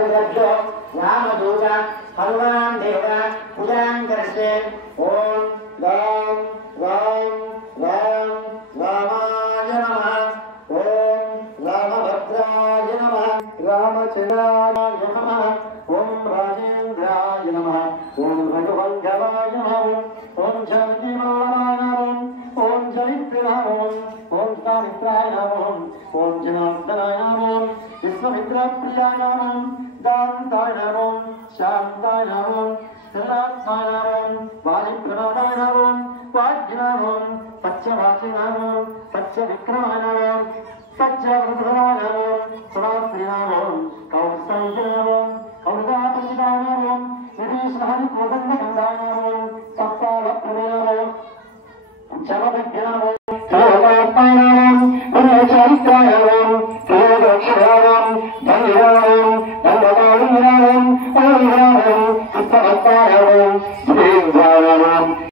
रामदूत हनुमान देव पूजां करते ओम राम राम राम रामाय नमः ओम रामभद्राय नमः रामचंद्राय नमः ओम राजेंद्राय नमः ओम रघुवंशवाय नमः ओम शांतिवल्लभाय नमः ओम चरित्राय नमः ओम सावित्राय नमः ओम जनार्दनाय नमः विश्वमित्रप्रियाय नमः दान्ताय नमः शान्ताय नमः सर्वात्माय नमः वालिप्रणादाय नमः वाज्ञाय नमः पच्चवाचिनाय नमः पच्चविक्रमाय नमः पच्चवृद्धनाय नमः समाप्रियाय नमः कौसल्याय नमः कौदापतिताय नमः विभीषणहरिकोदण्डगन्धाय नमः सप्ताहप्रमेय नमः जलविज्ञाय नमः सर्वात्माय नमः पुण्यचरित्राय नमः प्रियदक्षिणाय नमः धन्याय नमः